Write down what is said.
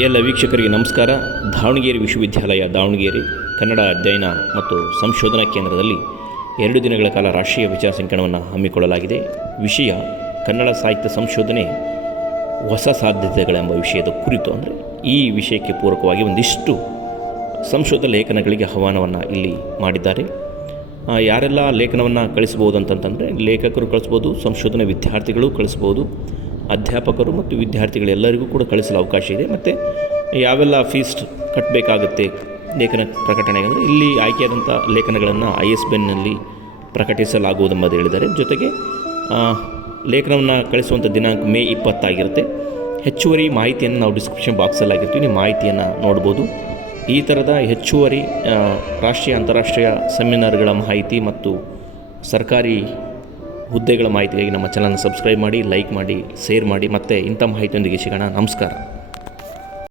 ಎಲ್ಲ ವೀಕ್ಷಕರಿಗೆ ನಮಸ್ಕಾರ. ದಾವಣಗೆರೆ ವಿಶ್ವವಿದ್ಯಾಲಯ, ದಾವಣಗೆರೆ, ಕನ್ನಡ ಅಧ್ಯಯನ ಮತ್ತು ಸಂಶೋಧನಾ ಕೇಂದ್ರದಲ್ಲಿ ಎರಡು ದಿನಗಳ ಕಾಲ ರಾಷ್ಟ್ರೀಯ ವಿಚಾರ ಸಂಕಿರಣವನ್ನು ಹಮ್ಮಿಕೊಳ್ಳಲಾಗಿದೆ. ವಿಷಯ ಕನ್ನಡ ಸಾಹಿತ್ಯ ಸಂಶೋಧನೆ ಹೊಸ ಸಾಧ್ಯತೆಗಳೆಂಬ ವಿಷಯದ ಕುರಿತು ಅಂದರೆ ಈ ವಿಷಯಕ್ಕೆ ಪೂರಕವಾಗಿ ಒಂದಿಷ್ಟು ಸಂಶೋಧ ಲೇಖನಗಳಿಗೆ ಆಹ್ವಾನವನ್ನು ಇಲ್ಲಿ ಮಾಡಿದ್ದಾರೆ. ಯಾರೆಲ್ಲ ಲೇಖನವನ್ನು ಕಳಿಸ್ಬೋದು ಅಂತಂತಂದರೆ ಲೇಖಕರು ಕಳಿಸ್ಬೋದು ಸಂಶೋಧನೆ ವಿದ್ಯಾರ್ಥಿಗಳು ಕಳಿಸ್ಬೋದು ಅಧ್ಯಾಪಕರು ಮತ್ತು ವಿದ್ಯಾರ್ಥಿಗಳೆಲ್ಲರಿಗೂ ಕೂಡ ಕಳಿಸಲು ಅವಕಾಶ ಇದೆ. ಮತ್ತು ಯಾವೆಲ್ಲ ಫೀಸ್ ಕಟ್ಟಬೇಕಾಗುತ್ತೆ ಲೇಖನ ಪ್ರಕಟಣೆಗೆ ಅಂದರೆ ಇಲ್ಲಿ ಆಯ್ಕೆಯಾದಂಥ ಲೇಖನಗಳನ್ನು ಐ ಎಸ್ ಬೆನ್ನಲ್ಲಿ ಪ್ರಕಟಿಸಲಾಗುವುದೆಂಬುದು ಹೇಳಿದ್ದಾರೆ. ಜೊತೆಗೆ ಲೇಖನವನ್ನು ಕಳಿಸುವಂಥ ದಿನಾಂಕ ಮೇ ಇಪ್ಪತ್ತಾಗಿರುತ್ತೆ. ಹೆಚ್ಚುವರಿ ಮಾಹಿತಿಯನ್ನು ನಾವು ಡಿಸ್ಕ್ರಿಪ್ಷನ್ ಬಾಕ್ಸಲ್ಲಿ ಆಗಿರ್ತೀವಿ ನೀವು ಮಾಹಿತಿಯನ್ನು ನೋಡ್ಬೋದು. ಈ ಥರದ ಹೆಚ್ಚುವರಿ ರಾಷ್ಟ್ರೀಯ, ಅಂತಾರಾಷ್ಟ್ರೀಯ ಸೆಮಿನಾರ್ಗಳ ಮಾಹಿತಿ ಮತ್ತು ಸರ್ಕಾರಿ ಹುದ್ದೆಗಳ ಮಾಹಿತಿಗಾಗಿ ನಮ್ಮ ಚಾನಲ್ನ ಸಬ್ಸ್ಕ್ರೈಬ್ ಮಾಡಿ ಲೈಕ್ ಮಾಡಿ ಶೇರ್ ಮಾಡಿ, ಮತ್ತು ಇಂಥ ಮಾಹಿತಿಯೊಂದಿಗೆ ಸಿಗೋಣ. ನಮಸ್ಕಾರ.